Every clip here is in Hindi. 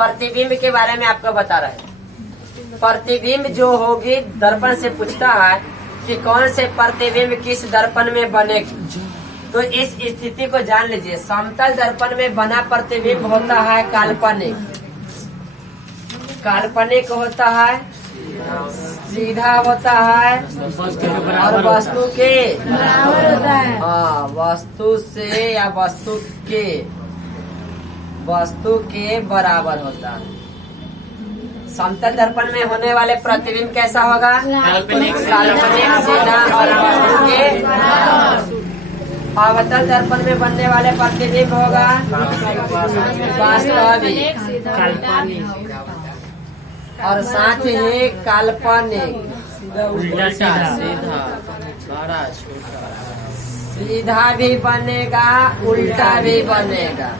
प्रतिबिंब के बारे में आपको बता रहे हैं। प्रतिबिंब जो होगी दर्पण से पूछता है कि कौन से प्रतिबिंब किस दर्पण में बनेगी। तो इस स्थिति को जान लीजिए, समतल दर्पण में बना प्रतिबिंब होता है काल्पनिक। काल्पनिक होता है, सीधा होता है और वस्तु के वस्तु से या वस्तु के बराबर होता है। समतल दर्पण में होने वाले प्रतिबिंब कैसा होगा? काल्पनिक, सीधा और वस्तु के। अवतल दर्पण में बनने वाले प्रतिबिंब होगा वास्तविक और साथ ही काल्पनिक। सीधा भी बनेगा, उल्टा भी बनेगा,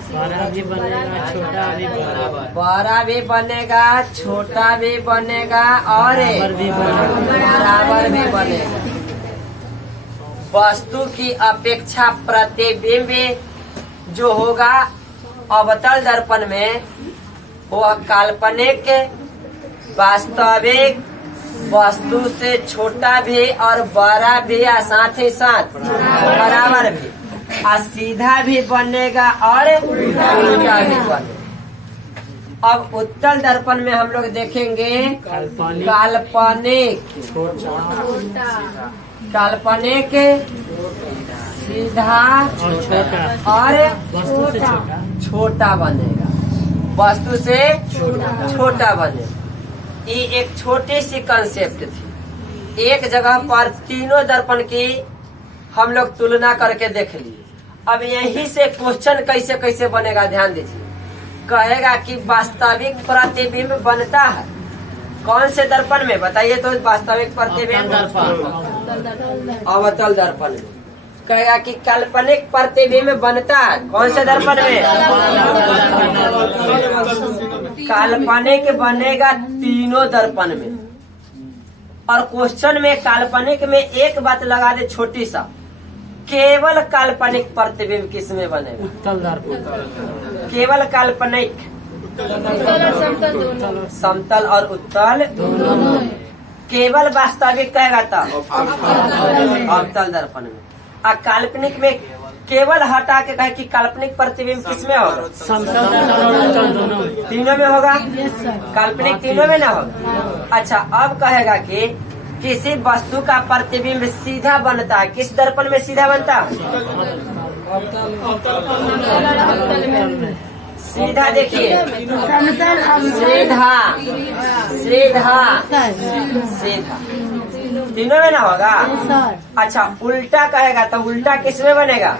बड़ा भी बनेगा, छोटा भी बनेगा और बराबर भी बनेगा। वस्तु की अपेक्षा प्रतिबिंब जो होगा अवतल दर्पण में वह काल्पनिक, वास्तविक, वस्तु से छोटा भी और बड़ा भी और साथ ही साथ बराबर भी, और सीधा भी बनेगा और उल्टा भी बनेगा। अब उत्तल दर्पण में हम लोग देखेंगे काल्पनिक, सीधा और छोटा बनेगा, वस्तु से छोटा बनेगा। ये एक छोटी सी कंसेप्ट थी। एक जगह पर तीनों दर्पण की हम लोग तुलना करके देख लिए। अब यहीं से क्वेश्चन कैसे कैसे बनेगा ध्यान दीजिए। कहेगा कि वास्तविक प्रतिबिंब बनता है कौन से दर्पण में? बताइए तो वास्तविक प्रतिबिंब अवतल दर्पण में। कहेगा कि काल्पनिक प्रतिबिंब बनता है कौन से दर्पण में? काल्पनिक बनेगा तीनों दर्पण में। और क्वेश्चन में काल्पनिक में एक बात लगा दे छोटी सा, केवल काल्पनिक प्रतिबिंब किस में बनेगा? उत्तल दर्पण। केवल काल्पनिक, समतल और उत्तल दोनों। केवल वास्तविक कहेगा तो अवतल दर्पण में। और काल्पनिक में केवल हटा के कहे कि काल्पनिक प्रतिबिंब किसमें होगा? तीनों में होगा। काल्पनिक तीनों में ना होगा। अच्छा, अब कहेगा कि किसी वस्तु का प्रतिबिंब सीधा बनता है किस दर्पण में सीधा बनता है? सीधा देखिए, सीधा तीनों में ना होगा। अच्छा, उल्टा कहेगा तो उल्टा किस में बनेगा?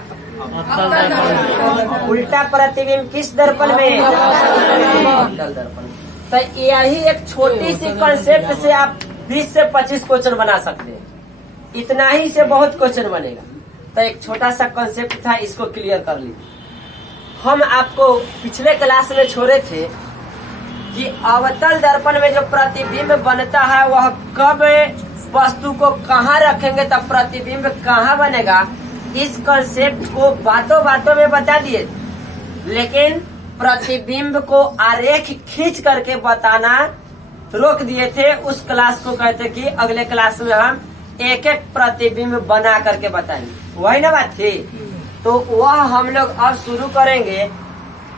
उल्टा प्रतिबिंब किस दर्पण में? अवतल दर्पण। तो यही एक छोटी सी कंसेप्ट से आप 20 से 25 क्वेश्चन बना सकते हैं। इतना ही से बहुत क्वेश्चन बनेगा। तो एक छोटा सा कंसेप्ट था, इसको क्लियर कर लीजिए। हम आपको पिछले क्लास में छोड़े थे कि अवतल दर्पण में जो प्रतिबिंब बनता है वह कब वस्तु को कहाँ रखेंगे तब प्रतिबिंब कहाँ बनेगा। इस कंसेप्ट को बातों बातों में बता दिए, लेकिन प्रतिबिंब को आरेख खींच करके बताना रोक दिए थे। उस क्लास को कहते कि अगले क्लास में हम एक एक प्रतिबिंब बना करके बताएंगे, वही ना बात थी। तो वह हम लोग अब शुरू करेंगे।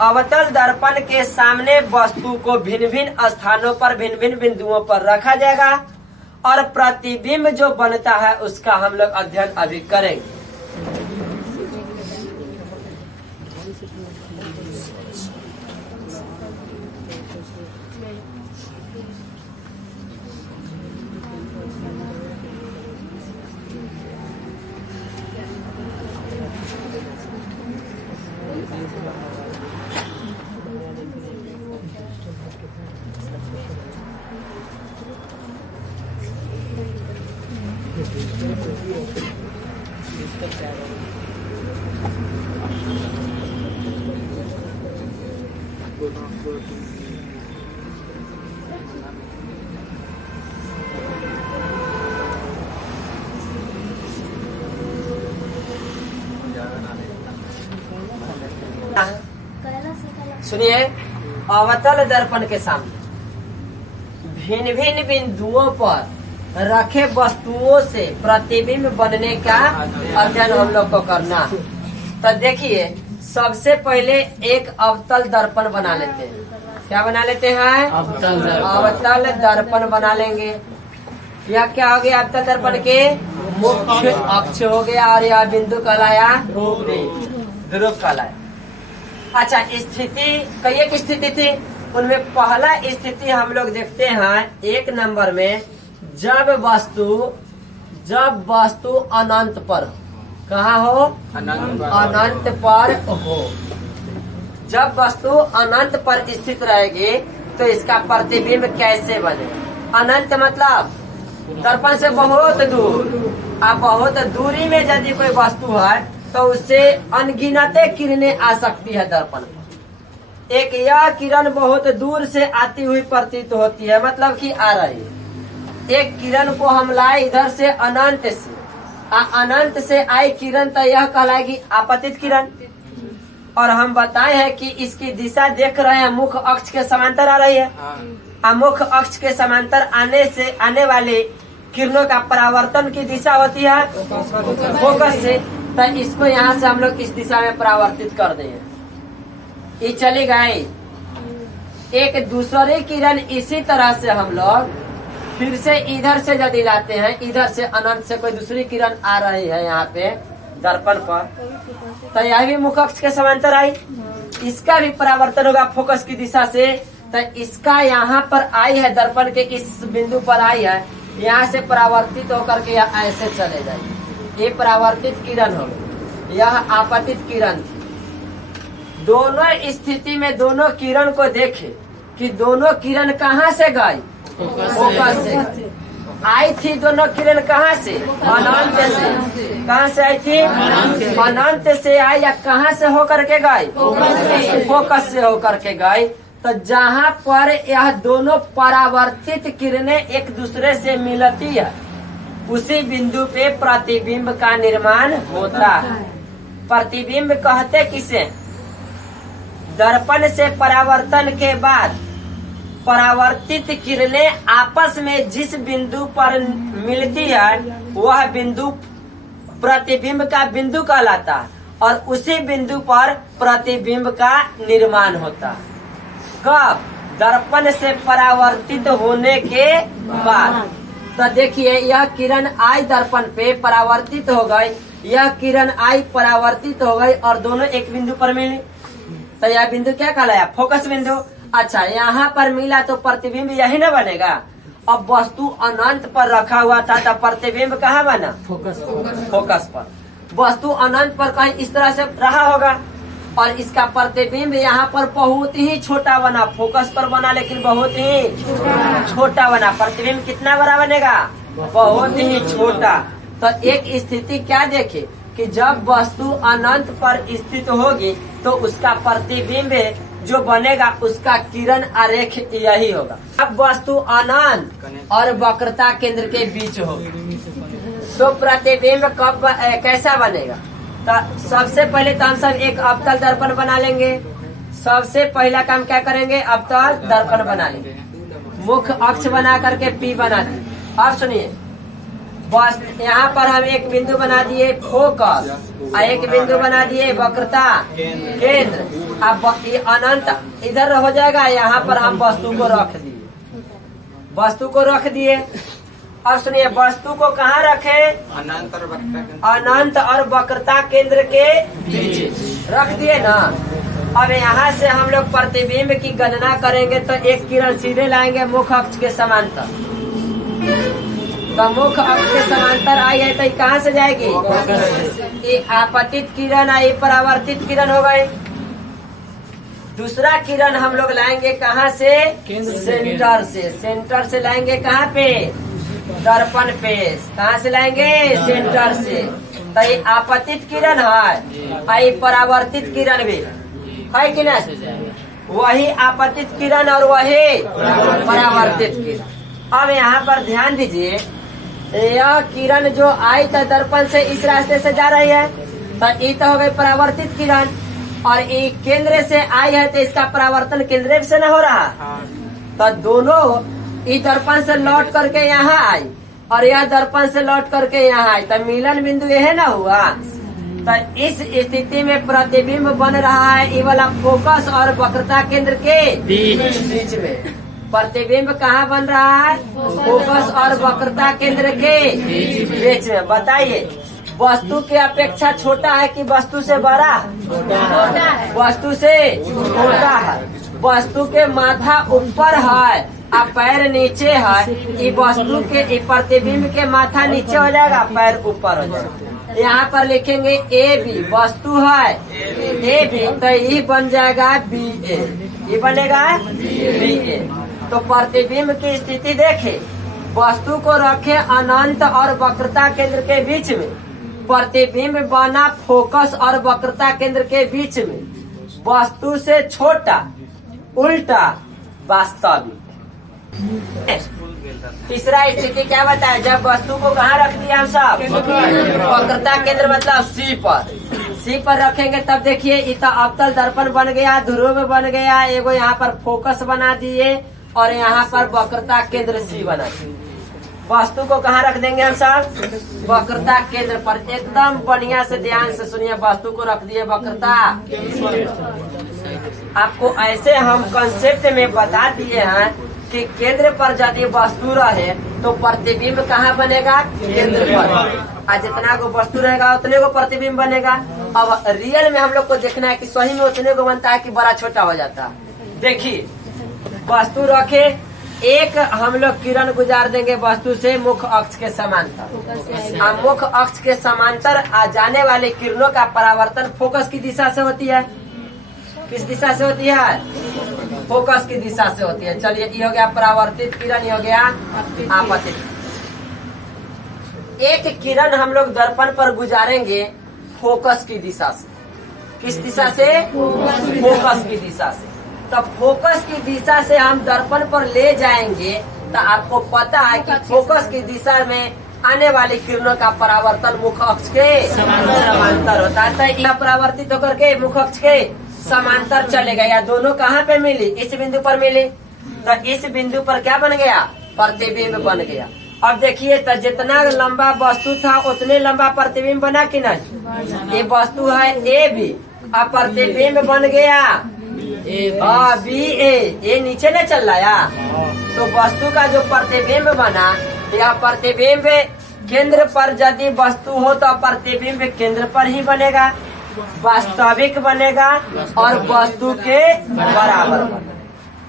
अवतल दर्पण के सामने वस्तु को भिन्न भिन्न स्थानों पर भिन्न भिन्न बिंदुओं पर रखा जाएगा और प्रतिबिंब जो बनता है उसका हम लोग अध्ययन अभी करेंगे। सुनिए, अवतल दर्पण के सामने भिन्न भिन्न बिंदुओं पर रखे वस्तुओं से प्रतिबिंब बनने का अध्ययन हम लोग को करना। तो देखिए, सबसे पहले एक अवतल दर्पण बना लेते हैं। क्या बना लेते हैं? अवतल दर्पण बना लेंगे। यह क्या हो गया? अवतल दर्पण के मुख्य अक्ष हो गया और यह बिंदु कहलाया ध्रुव कहलाया। अच्छा, स्थिति कई एक स्थिति थी, उनमें पहला स्थिति हम लोग देखते हैं 1 नंबर में, जब वस्तु अनंत पर हो। कहाँ हो? अनंत पर हो। जब वस्तु अनंत पर स्थित रहेगी तो इसका प्रतिबिंब कैसे बने? अनंत मतलब दर्पण से बहुत दूर। अब बहुत दूरी में यदि कोई वस्तु है तो उससे अनगिनते किरणें आ सकती है दर्पण पर। एक यह किरण बहुत दूर से आती हुई प्रतीत होती है, मतलब कि आ रही है। एक किरण को हम लाए इधर से अनंत से, अनंत से आई किरण तो यह कहलाएगी आपतित किरण। और हम बताए हैं कि इसकी दिशा देख रहे हैं, मुख्य अक्ष के समांतर आ रही है। मुख्य अक्ष के समांतर आने वाले किरणों का परावर्तन की दिशा होती है फोकस से। तो इसको यहाँ से हम लोग इस दिशा में परावर्तित कर देंगे। ये चली गई। एक दूसरी किरण इसी तरह से हम लोग फिर से इधर से यदि लाते हैं, इधर से अनंत से कोई दूसरी किरण आ रही है यहाँ पे दर्पण पर, तो यह भी मुख्य अक्ष के समांतर आई। इसका भी परावर्तन होगा फोकस की दिशा से। तो इसका यहाँ पर आई है, दर्पण के इस बिंदु पर आई है, यहाँ से परावर्तित होकर के ऐसे चले जाएगी। ये परावर्तित किरण हो, यह आपतित किरण थी। दोनों स्थिति में दोनों किरण को देखे कि दोनों किरण कहाँ से गई? फोकस से आई थी। दोनों किरण कहाँ से? अनंत से। कहाँ से आई थी? अनंत से आई या कहाँ से होकर के गई? फोकस से होकर के गई। तो जहाँ पर यह दोनों परावर्तित किरणें एक दूसरे से मिलती है, उसी बिंदु पे प्रतिबिंब का निर्माण होता है। प्रतिबिंब कहते किसे? दर्पण से परावर्तन के बाद परावर्तित किरणें आपस में जिस बिंदु पर मिलती है, वह बिंदु प्रतिबिंब का बिंदु कहलाता है और उसी बिंदु पर प्रतिबिंब का निर्माण होता है। कब? दर्पण से परावर्तित होने के बाद। तो देखिए, यह किरण आई दर्पण पे परावर्तित हो गई, यह किरण आई परावर्तित हो गई और दोनों एक बिंदु पर मिली। तो यह बिंदु क्या कहलाया? फोकस बिंदु। अच्छा, यहाँ पर मिला तो प्रतिबिंब यही न बनेगा। अब वस्तु अनंत पर रखा हुआ था तो प्रतिबिंब कहाँ बना? फोकस पर। वस्तु अनंत पर कहीं इस तरह से रहा होगा और इसका प्रतिबिंब यहाँ पर बहुत ही छोटा बना। फोकस पर बना लेकिन बहुत ही छोटा बना। प्रतिबिंब कितना बड़ा बनेगा? बहुत ही छोटा। तो एक स्थिति क्या देखे कि जब वस्तु अनंत पर स्थित होगी तो उसका प्रतिबिंब जो बनेगा उसका किरण आरेख यही होगा। अब वस्तु अनंत और वक्रता केंद्र के बीच होगी तो प्रतिबिंब कब कैसा बनेगा? तो सबसे पहले तो हम सब एक अवतल दर्पण बना लेंगे। सबसे पहला काम क्या करेंगे? अवतल दर्पण बना लेंगे। मुख्य अक्ष बना करके P बना दिए। अब सुनिए, बस यहाँ पर हम एक बिंदु बना दिए फोकस और एक बिंदु बना दिए वक्रता केंद्र। अब ये अनंत इधर हो जाएगा, यहाँ पर हम वस्तु को रख दिए। वस्तु को रख दिए। अब सुनिए, वस्तु को कहाँ रखे? अनंत और वक्रता केंद्र के बीच रख दिए ना। अब यहाँ से हम लोग प्रतिबिंब की गणना करेंगे तो एक किरण सीधे लाएंगे मुख्य अक्ष के समांतर। तो मुख्य अक्ष के समांतर आई है तो कहाँ से जाएगी? ये आपतित किरण आई, परावर्तित किरण हो गई। दूसरा किरण हम लोग लाएंगे कहाँ से? सेंटर से। सेंटर से लाएंगे कहाँ पे? दर्पण पे। कहाँ से लाएंगे? सेंटर से। तो ये आपतित किरण है और ये परावर्तित किरण भी है कि नहीं? वही आपतित किरण और वही परावर्तित किरण। अब यहाँ पर ध्यान दीजिए, यह किरण जो आई तो दर्पण से इस रास्ते से जा रही है तो ये तो हो गई परावर्तित किरण। और ये केंद्र से आई है तो इसका परावर्तन केंद्र से न हो रहा। तो दोनों इस दर्पण से लौट करके यहाँ आई और यह दर्पण से लौट करके यहाँ आई, तो मिलन बिंदु यह ना हुआ। तो इस स्थिति में प्रतिबिंब बन रहा है ये वाला फोकस और वक्रता केंद्र के बीच में। प्रतिबिंब कहाँ बन रहा है? फोकस और वक्रता केंद्र के बीच में। बताइए, वस्तु के अपेक्षा छोटा है कि वस्तु से बड़ा? छोटा है। वस्तु से छोटा है। वस्तु के माथा ऊपर है और पैर नीचे है। ये वस्तु के प्रतिबिंब के माथा नीचे हो जाएगा, पैर ऊपर हो जाएगा। यहाँ पर लिखेंगे ए बी, वस्तु है ए बी, तो ये बन जाएगा बी ए, ये बनेगा बी ए। तो प्रतिबिंब की स्थिति देखे, वस्तु को रखे अनंत और वक्रता केंद्र के बीच में, प्रतिबिंब बना फोकस और वक्रता केंद्र के बीच में, वस्तु से छोटा, उल्टा, वास्तविक। तीसरा स्थिति क्या बताया? जब वस्तु को कहाँ रख दिया हम सब? वक्रता केंद्र मतलब सी पर। सी पर रखेंगे तब देखिए इतना अवतल दर्पण बन गया, ध्रुव बन गया, एगो यहाँ पर फोकस बना दिए और यहाँ पर वक्रता केंद्र सी बना दिए। वस्तु को कहाँ रख देंगे हम सब? वक्रता केंद्र पर। एकदम बढ़िया से ध्यान से सुनिए, वस्तु को रख दिए वक्रता। आपको ऐसे हम कंसेप्ट में बता दिए हैं कि केंद्र पर यदि वस्तु रहे तो प्रतिबिंब कहाँ बनेगा? केंद्र पर। और जितना को वस्तु रहेगा उतने को प्रतिबिंब बनेगा। अब रियल में हम लोग को देखना है कि सही में उतने को बनता है कि बड़ा छोटा हो जाता है। देखिए, वस्तु रखे, एक हम लोग किरण गुजार देंगे वस्तु से मुख्य अक्ष के समांतर। मुख्य अक्ष के समांतर आ जाने वाले किरणों का परावर्तन फोकस की दिशा से होती है। किस दिशा से होती है? फोकस की दिशा से होती है। चलिए, ये हो गया परावर्तित किरण, ये हो गया आपतित। एक किरण हम लोग दर्पण पर गुजारेंगे फोकस की दिशा से। किस दिशा से? फोकस की दिशा से। तो फोकस की दिशा से हम दर्पण पर ले जाएंगे तो आपको पता है कि फोकस की दिशा में आने वाली किरणों का परावर्तन मुख्य अक्ष के समांतर होता है। तो यह परावर्तित होकर के मुख्य अक्ष के समांतर चलेगा। या दोनों कहाँ पे मिली? इस बिंदु पर मिली। तो इस बिंदु पर क्या बन गया? प्रतिबिंब बन गया। अब देखिए, तो जितना लंबा वस्तु था उतने लंबा प्रतिबिंब बना कि नहीं? ये वस्तु है ए बी, अब प्रतिबिंब बन गया बी ए, ये नीचे न चल रहा है। तो वस्तु का जो प्रतिबिंब बना, यह प्रतिबिंब केंद्र पर यदि वस्तु हो तो प्रतिबिंब केंद्र पर ही बनेगा, वास्तविक बनेगा और वस्तु के बराबर बनेगा।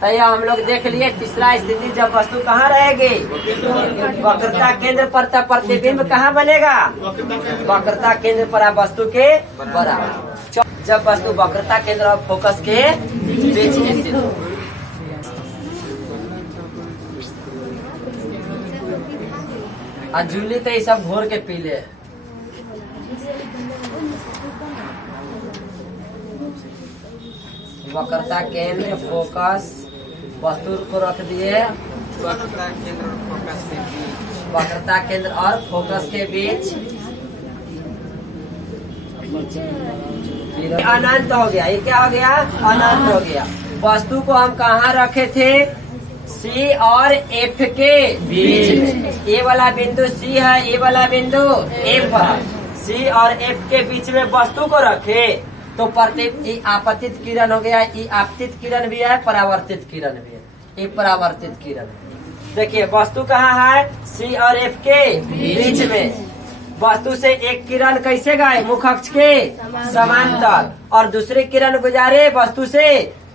तो यह हम लोग देख लिए। तीसरा स्थिति, जब वस्तु कहाँ रहेगी? वक्रता केंद्र पर, तब प्रतिबिंब कहाँ बनेगा? वक्रता केंद्र पर, वस्तु के बराबर। जब वस्तु वक्रता केंद्र और फोकस के बीच स्थित हो। जूली तो ये सब घोर के पी ले। वक्रता केंद्र, फोकस, वस्तु को रख दिए वक्रता केंद्र और फोकस के बीच। वक्रता केंद्र और फोकस के बीच अनंत हो गया। ये क्या हो गया? अनंत हो गया। वस्तु को हम कहाँ रखे थे? सी और एफ के बीच में। ये वाला बिंदु सी है, ये वाला बिंदु एफ है। सी और एफ के बीच में वस्तु को रखे तो आपतित किरण हो गया। ये आपतित किरण भी है, परावर्तित किरण भी है। ये परावर्तित किरण। देखिए, वस्तु कहाँ है? सी और एफ के बीच में। वस्तु से एक किरण कैसे गए? मुख्य अक्ष के समांतर, और दूसरी किरण गुजारे वस्तु से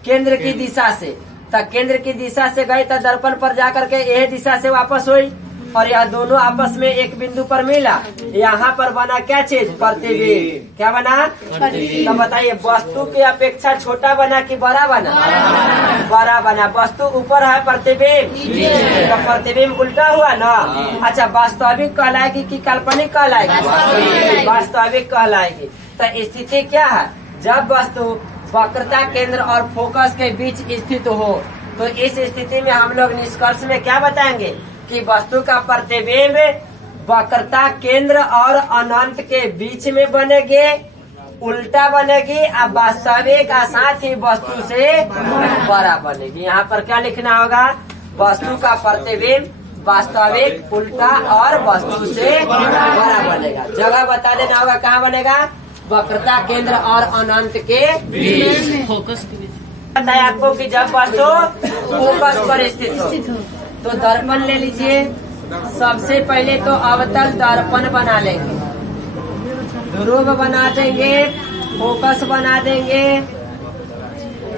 केंद्र की दिशा से। तो केंद्र की दिशा से गए तो दर्पण पर जाकर के यह दिशा से वापस हुई और यह दोनों आपस में एक बिंदु पर मिला। यहाँ पर बना क्या चीज? प्रतिबिंब। क्या बना? तो बताइए, वस्तु की अपेक्षा छोटा बना कि बड़ा बना? बड़ा बना। वस्तु ऊपर है, प्रतिबिंब तो प्रतिबिंब उल्टा हुआ ना। अच्छा, वास्तविक कहलाएगी कि काल्पनिक कहलाएगी? वास्तविक कहलाएगी। तो स्थिति क्या है? जब वस्तु वक्रता केंद्र और फोकस के बीच स्थित हो तो इस स्थिति में हम लोग निष्कर्ष में क्या बताएंगे कि वस्तु का प्रतिबिंब वक्रता केंद्र और अनंत के बीच में बनेंगे उल्टा बनेगी, अब वास्तविक साथ ही वस्तु से बड़ा बनेगी। यहाँ पर क्या लिखना होगा? वस्तु का प्रतिबिंब वास्तविक, उल्टा और वस्तु से बड़ा बनेगा। जगह बता देना होगा, कहाँ बनेगा? वक्रता केंद्र और अनंत के बीच। फोकस बताया आपको कि जब वस्तु फोकस पर स्थित हो तो दर्पण ले लीजिए। सबसे पहले तो अवतल दर्पण बना लेंगे, ध्रुव बना देंगे, फोकस बना देंगे,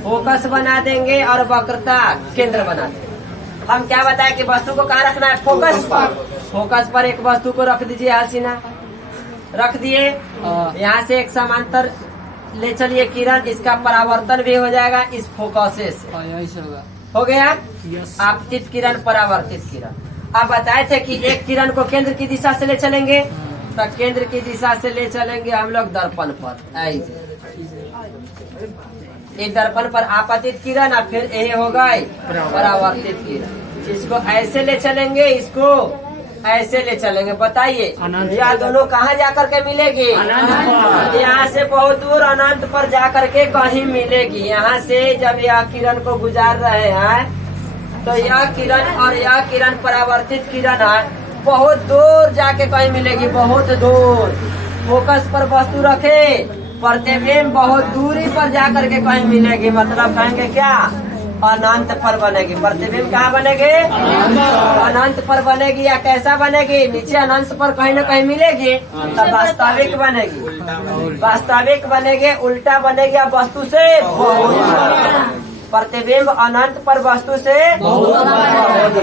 फोकस बना देंगे और वक्रता केंद्र बना देंगे। हम क्या बताए कि वस्तु को कहाँ रखना है? फोकस पर। फोकस पर एक वस्तु को रख दीजिए, हसीना रख दिए। यहाँ से एक समांतर ले चलिए किरण, इसका परावर्तन भी हो जाएगा इस फोकस से। हो गया आपतित किरण, परावर्तित किरण। अब बताए थे कि एक किरण को केंद्र की दिशा से ले चलेंगे, तो केंद्र की दिशा से ले चलेंगे हम लोग दर्पण पर। एक दर्पण पर आपतित किरण और फिर ये हो गए परावर्तित किरण। इसको ऐसे ले चलेंगे, इसको ऐसे ले चलेंगे। बताइए यह दोनों कहाँ जाकर के मिलेगी? यहाँ से बहुत दूर अनंत पर जाकर के कहीं मिलेगी। यहाँ से जब यह किरण को गुजार रहे हैं तो यह किरण और यह किरण परावर्तित किरण है, बहुत दूर जाके कहीं मिलेगी, बहुत दूर। फोकस पर वस्तु रखे, प्रतिबिंब बहुत दूरी पर जाकर के कहीं मिलेगी। मतलब कहेंगे क्या? अनंत पर बनेगी। प्रतिबिंब कहाँ बनेगी? अनंत पर बनेगी। या कैसा बनेगी? नीचे अनंत पर कहीं न कहीं मिलेगी, तब वास्तविक बनेगी। वास्तविक बनेगी, उल्टा बनेगी, अब वस्तु से बहुत। प्रतिबिंब अनंत पर वस्तु से बहुत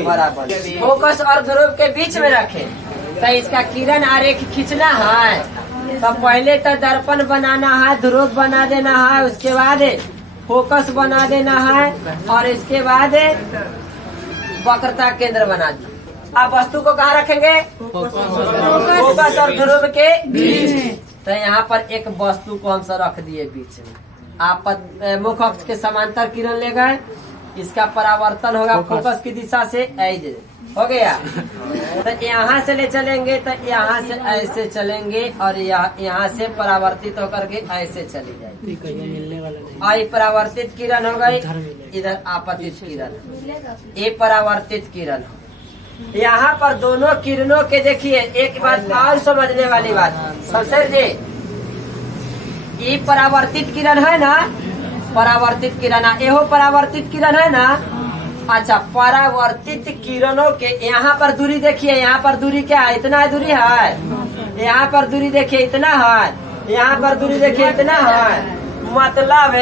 बड़ा बनेगी। फोकस और ध्रुव के बीच में रखें तो इसका किरण आरेख खींचना है। तो पहले तो दर्पण बनाना है, ध्रुव बना देना है, उसके बाद फोकस बना देना है और इसके बाद वक्रता केंद्र बना दिया। अब वस्तु को कहाँ रखेंगे? फोकस और ध्रुव के बीच। तो यहाँ पर एक वस्तु को हम सब रख दिए बीच में। आप मुख्य अक्ष के समांतर किरण ले गए, इसका परावर्तन होगा फोकस की दिशा से, ऐसे हो गया। तो यहाँ से ले चलेंगे तो यहाँ से ऐसे चलेंगे और यहाँ से परावर्तित होकर के ऐसे चली जाएगी। और ये परावर्तित किरण हो गई, इधर आपतित किरण, ये परावर्तित किरण। यहाँ पर दोनों किरणों के देखिए एक बात और समझने वाली बात शमशेर जी, ये परावर्तित किरण है ना, परावर्तित किरण, एहो परावर्तित किरण है ना। अच्छा, परावर्तित किरणों के यहाँ पर दूरी देखिए, यहाँ पर दूरी क्या है? इतना दूरी है। यहाँ पर दूरी देखिए इतना है, यहाँ पर दूरी देखिए इतना है। मतलब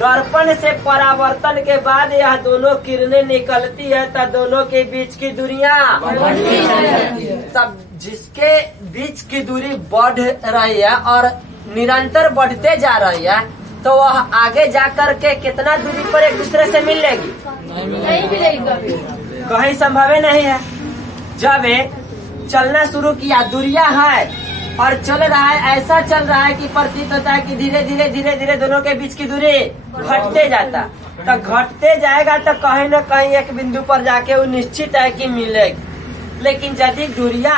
दर्पण से परावर्तन के बाद यह दोनों किरणें निकलती है तो दोनों के बीच की दूरियां तब जिसके बीच की दूरी बढ़ रही है और निरंतर बढ़ते जा रही है तो वह आगे जाकर के कितना दूरी पर एक दूसरे से मिलेगी? नहीं मिलेगी, कहीं संभव नहीं है। जब चलना शुरू किया, दूरियां है और चल रहा है, ऐसा चल रहा है कि प्रतीत होता है कि धीरे धीरे धीरे धीरे दोनों के बीच की दूरी घटते जाता। तो घटते जाएगा तो कहीं न कहीं एक बिंदु पर जाके वो निश्चित है कि मिलेगी। लेकिन यदि दूरियां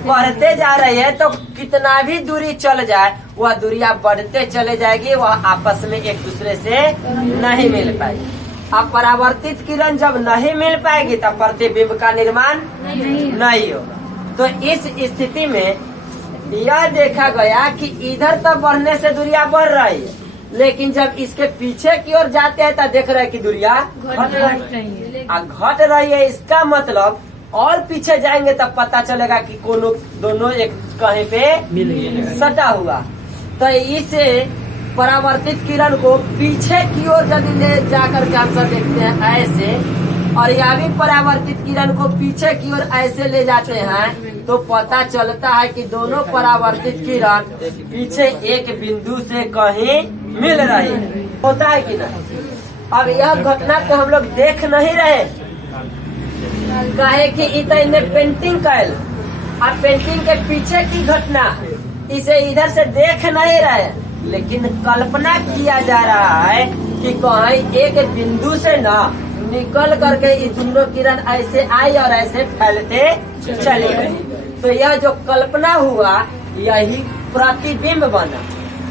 बढ़ते जा रही है तो कितना भी दूरी चल जाए वह दूरियां बढ़ते चले जाएगी, वह आपस में एक दूसरे से नहीं मिल पाएगी। अब परावर्तित किरण जब नहीं मिल पाएगी तब प्रतिबिंब का निर्माण नहीं होगा। तो इस स्थिति में यह देखा गया कि इधर तो बढ़ने से दूरियां बढ़ रही है, लेकिन जब इसके पीछे की ओर जाते हैं तो देख रहे हैं कि दूरियां घट रही है। इसका मतलब और पीछे जाएंगे तब पता चलेगा कि दोनों एक कहीं पे सटा हुआ। तो इस परावर्तित किरण को पीछे की ओर यदि ले जाकर के हम सब देखते हैं ऐसे, और यह भी परावर्तित किरण को पीछे की ओर ऐसे ले जाते हैं तो पता चलता है कि दोनों परावर्तित किरण पीछे एक बिंदु से कहीं मिल रही है। होता है कि नहीं? अब यह घटना को हम लोग देख नहीं रहे, काहे कि इतने पेंटिंग कैल, अब पेंटिंग के पीछे की घटना इसे इधर से देख नहीं रहे, लेकिन कल्पना किया जा रहा है कि कहीं एक बिंदु से ना निकल करके ये दोनों किरण ऐसे आई और ऐसे फैलते चले गए। तो यह जो कल्पना हुआ यही प्रतिबिंब बना।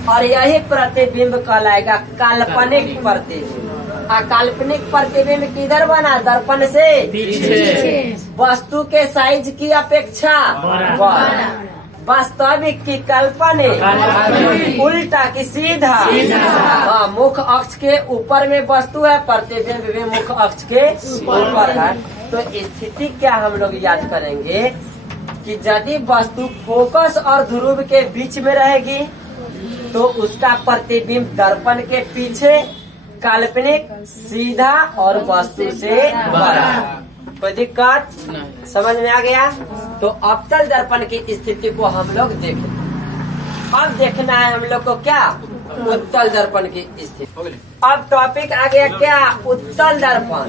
और यही प्रतिबिंब कहलाएगा काल्पनिक प्रतिबिंब। काल्पनिक प्रतिबिंब किधर बना? दर्पण से पीछे। वस्तु के साइज की अपेक्षा बड़ा। वास्तविक की काल्पनिक, उल्टा की सीधा। हाँ, मुख्य अक्ष के ऊपर में वस्तु है, प्रतिबिंब भी मुख्य अक्ष के ऊपर है। तो स्थिति क्या हम लोग याद करेंगे कि यदि वस्तु फोकस और ध्रुव के बीच में रहेगी तो उसका प्रतिबिंब दर्पण के पीछे, काल्पनिक, सीधा और वस्तु से बड़ा। कोई दिक्कत? समझ में आ गया? तो अवतल दर्पण की स्थिति को हम लोग देखें। अब देखना है हम लोग को क्या? उत्तल दर्पण की स्थिति। अब टॉपिक आ गया क्या? उत्तल दर्पण।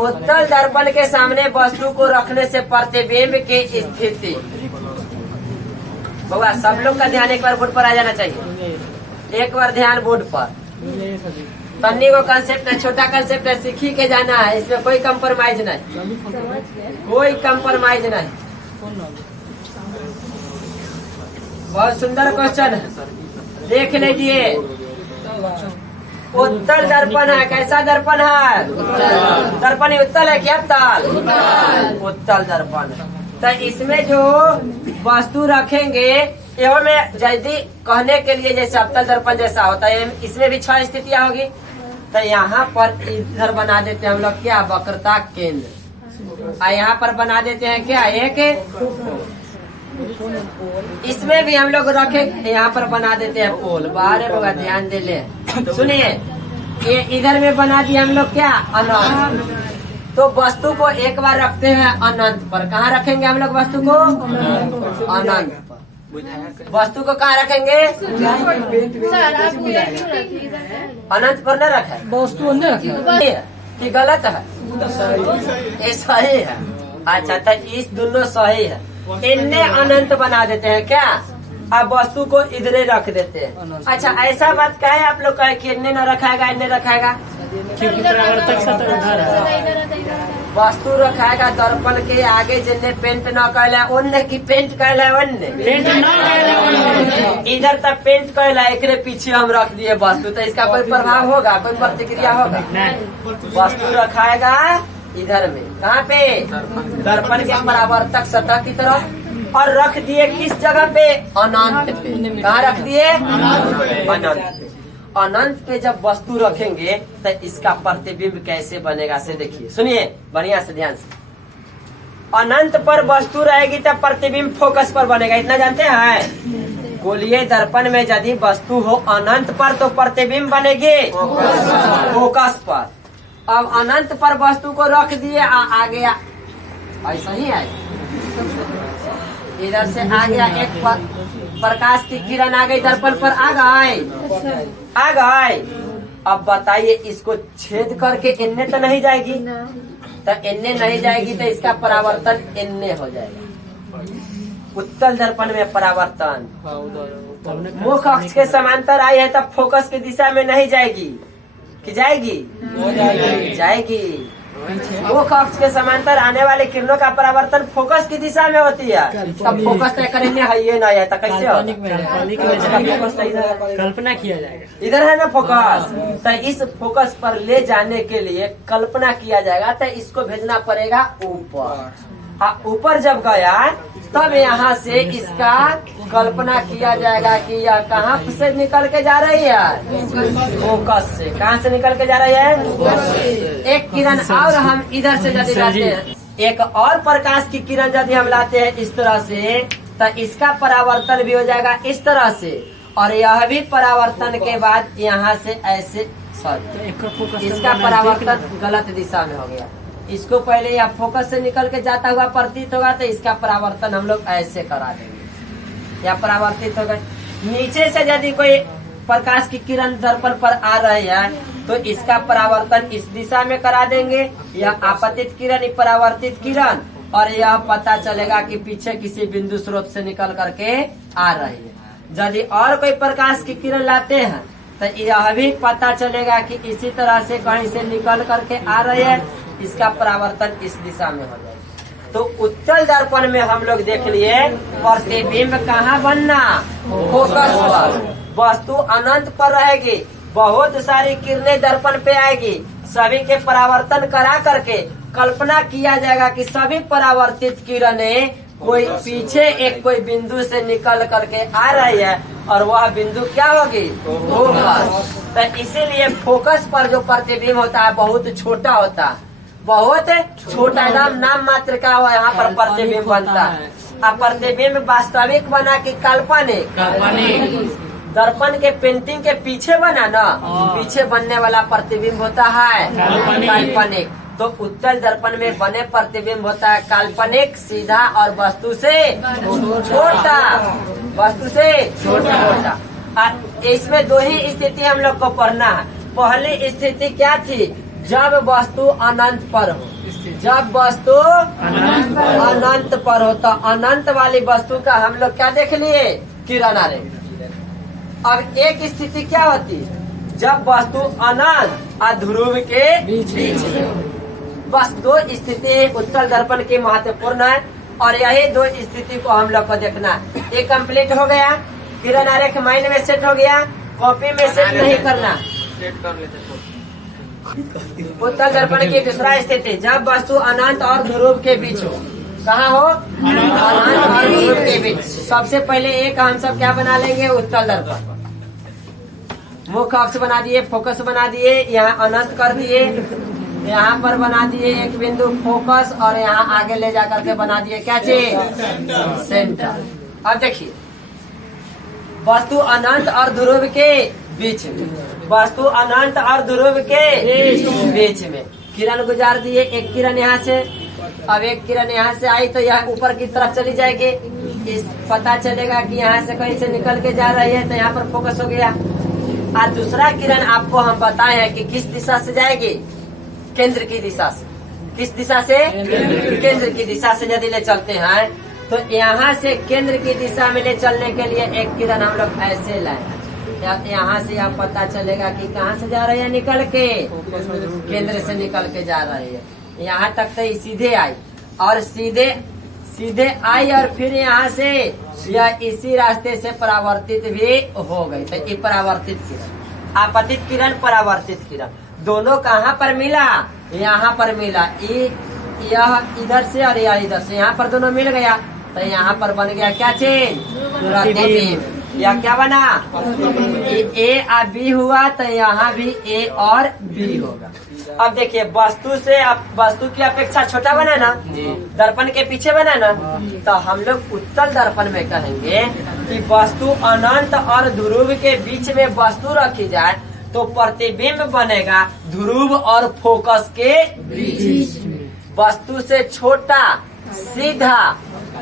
उत्तल दर्पण के सामने वस्तु को रखने से प्रतिबिंब की स्थिति। बउआ सब लोग का ध्यान एक बार बोर्ड पर आ जाना चाहिए। एक बार ध्यान बोर्ड पर। पन्नी को कंसेप्ट है, छोटा कंसेप्ट है, सीख ही के जाना है। इसमें कोई कंप्रोमाइज नहीं, कोई कंप्रोमाइज नहीं। बहुत सुंदर क्वेश्चन है, देख लीजिए। उत्तल दर्पण है। कैसा दर्पण है? दर्पण उत्तल है क्या? तल। उत्तल दर्पण है। तो इसमें जो वस्तु रखेंगे एवं में यदि कहने के लिए जैसे अवतल दर्पण जैसा होता है, इसमें भी 6 स्थितियां होगी। तो यहाँ पर इधर बना देते हैं हम लोग क्या? वक्रता केंद्र। यहाँ पर बना देते हैं क्या? एक। इसमें भी हम लोग रखे, यहाँ पर बना देते हैं पोल। बाहर होगा, ध्यान दे ले। सुनिए, ये इधर में बना दिया हम लोग क्या? अनंत। तो वस्तु को एक बार रखते हैं अनंत पर। कहाँ रखेंगे हम लोग वस्तु को? अनंत पर। वस्तु को कहाँ रखेंगे? अनंत पर न रखा है वस्तु अंदर कि गलत है? ये सही है। अच्छा, तो इस दोनों सही है। इन्हें अनंत बना देते हैं क्या? अब वस्तु को इधरे रख देते हैं। अच्छा, ऐसा बात क्या है? आप लोग कहे कि इन्हें न रखाएगा, इन्हें रखाएगा। वस्तु रखाएगा दर्पण के आगे, जिन्हें पेंट न कैला उनने की पेंट कैला उनने। इधर तक पेंट कैला, एक पीछे हम रख दिए वस्तु। तो इसका कोई प्रभाव होगा? कोई प्रतिक्रिया होगा? वस्तु रखाएगा इधर में, कहाँ पे? दर्पण के परावर्तक सतह की तरफ। और रख दिए किस जगह पे? अनंत पे। कहाँ रख दिए? अनंत पे। अनंत पे जब वस्तु रखेंगे तो इसका प्रतिबिंब कैसे बनेगा से देखिए, सुनिए बढ़िया से, ध्यान से। अनंत पर वस्तु रहेगी तब प्रतिबिंब फोकस पर बनेगा, इतना जानते हैं। गोलीय दर्पण में यदि वस्तु हो अनंत पर तो प्रतिबिंब बनेगी फोकस पर। अब अनंत पर वस्तु को रख दिए, आ गया ऐसा ही है। इधर से आ गया एक प्रकाश की किरण आ गई दर्पण पर, आ गए। अब बताइए इसको छेद करके इन्ने तो नहीं जाएगी? तो इन्ने नहीं जाएगी तो इसका परावर्तन इन्ने हो जाएगा। उत्तल दर्पण में परावर्तन मुख्य अक्ष के समांतर आई है तब फोकस की दिशा में नहीं जाएगी कि जाएगी? जाएगी। मुख्य अक्ष के समांतर आने वाले किरणों का परावर्तन फोकस की दिशा में होती है। तब फोकस तय करेंगे है, ये नहीं है तो कैसे हो? कल्पना किया जाएगा। इधर है ना फोकस, तो इस फोकस पर ले जाने के लिए कल्पना किया जाएगा। तो इसको भेजना पड़ेगा ऊपर। ऊपर जब गया तब यहाँ से इसका कल्पना किया जाएगा कि यह कहाँ से निकल के जा रही है? फोकस से। कहाँ से निकल के जा रही है? एक किरण और हम इधर से यदि लाते हैं, एक और प्रकाश की किरण यदि हम लाते हैं इस तरह से, तो इसका परावर्तन भी हो जाएगा इस तरह से। और यह भी परावर्तन के बाद यहाँ से ऐसे, सॉरी, इसका परावर्तन गलत दिशा में हो गया। इसको पहले या फोकस से निकल के जाता हुआ प्रतीत होगा तो इसका परावर्तन हम लोग ऐसे करा देंगे या परावर्तित होगा। नीचे से यदि कोई प्रकाश की किरण दर्पण पर आ रही है तो इसका परावर्तन इस दिशा में करा देंगे, या आपतित किरण, परावर्तित किरण, और यह पता चलेगा कि पीछे किसी बिंदु स्रोत से निकल करके आ रही है। यदि और कोई प्रकाश की किरण लाते हैं तो यह भी पता चलेगा कि इसी तरह से कहीं से निकल करके आ रही है, इसका परावर्तन इस दिशा में हो जाएगा। तो उत्तल दर्पण में हम लोग देख लिए प्रतिबिंब कहाँ बनना, फोकस पर, वस्तु अनंत पर रहेगी, बहुत सारी किरणें दर्पण पे आएगी, सभी के परावर्तन करा करके कल्पना किया जाएगा कि सभी परावर्तित किरणें कोई पीछे एक कोई बिंदु से निकल करके आ रही है और वह बिंदु क्या होगी, फोकस। तो इसीलिए फोकस पर जो प्रतिबिंब होता है बहुत छोटा होता है, बहुत छोटा, नाम मात्र का यहाँ पर प्रतिबिंब बनता है। अब प्रतिबिंब वास्तविक बना कि काल्पनिक, दर्पण के पेंटिंग के पीछे बना ना, पीछे बनने वाला प्रतिबिंब होता है काल्पनिक। तो उत्तल दर्पण में बने प्रतिबिंब होता है काल्पनिक, सीधा और वस्तु से छोटा, वस्तु से छोटा। इसमें दो ही स्थिति हम लोग को पढ़ना है। पहली स्थिति क्या थी, जब वस्तु अनंत पर हो, जब वस्तु अनंत पर हो, तो अनंत वाली वस्तु का हम लोग क्या देख लिए, किरण आ रही। अब एक स्थिति क्या होती, जब वस्तु अनंत और ध्रुव के बीच में। बस दो स्थिति उत्तल दर्पण की महत्वपूर्ण है और यही दो स्थिति को हम लोग को देखना है। ये कंप्लीट हो गया, किरण आरेख माइंड में सेट हो गया, कॉपी में सेट नहीं करना। उत्तल दर्पण की दूसरा स्थिति, जब वस्तु अनंत और ध्रुव के बीच हो, कहाँ हो, अनंत और ध्रुव के बीच। सबसे पहले एक हम सब क्या बना लेंगे, उत्तल दर्पण, मुख्य अक्ष बना दिए, फोकस बना दिए, यहाँ अनंत कर दिए, यहाँ पर बना दिए एक बिंदु फोकस और यहाँ आगे ले जा करके बना दिए क्या चीज, सेंटर। अब देखिए वस्तु अनंत और ध्रुव के बीच में, वस्तु अनंत और ध्रुव के बीच में किरण गुजार दिए, एक किरण यहाँ से, अब एक किरण यहाँ से आई तो यह ऊपर की तरफ चली जाएगी, इस पता चलेगा कि यहाँ से कहीं से निकल के जा रही है तो यहाँ पर फोकस हो गया। और दूसरा किरण आपको हम बताए हैं कि किस दिशा से जाएगी, केंद्र की दिशा से। किस दिशा से, केंद्र की दिशा से यदि ले चलते हैं तो यहाँ से केंद्र की दिशा में ले चलने के लिए एक किरण हम लोग ऐसे लाए, यहाँ से आप पता चलेगा कि कहाँ से जा रही है, निकल के केंद्र से निकल के जा रही है। यहाँ तक तो सीधे आई और सीधे आई और फिर यहाँ से यह इसी रास्ते से परावर्तित भी हो गई। तो ये परावर्तित किरण, आपतित किरण, परावर्तित किरण दोनों कहाँ पर मिला, यहाँ पर मिला। यह इधर से और यह इधर से, यहाँ पर दोनों मिल गया तो यहाँ पर बन गया क्या चीज, प्रतिबिंब। यह क्या बना, ए और बी हुआ तो यहाँ भी ए और बी होगा। अब देखिए वस्तु से, अब वस्तु की अपेक्षा छोटा बना ना, दर्पण के पीछे बना ना, तो हम लोग उत्तल दर्पण में कहेंगे कि वस्तु अनंत और ध्रुव के बीच में वस्तु रखी जाए तो प्रतिबिंब बनेगा ध्रुव और फोकस के बीच में। वस्तु से छोटा, सीधा,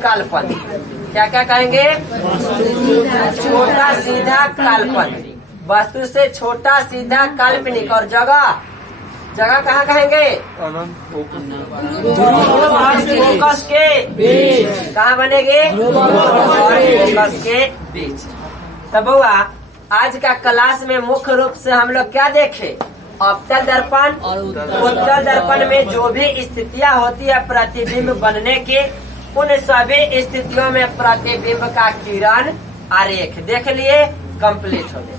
काल्पनिक। क्या क्या कहेंगे, छोटा, सीधा, काल्पनिक। वस्तु से छोटा, सीधा, काल्पनिक। और जगह कहाँ कहेंगे, ध्रुव और फोकस के बीच। कहाँ बनेगे, ध्रुव और फोकस के बीच। तब हुआ आज का क्लास में मुख्य रूप से हम लोग क्या देखे, अवतल दर्पण, उत्तल दर्पण में जो भी स्थितियां होती है प्रतिबिंब बनने की, उन सभी स्थितियों में प्रतिबिंब का किरण आरेख देख लिए, कंप्लीट हो गया।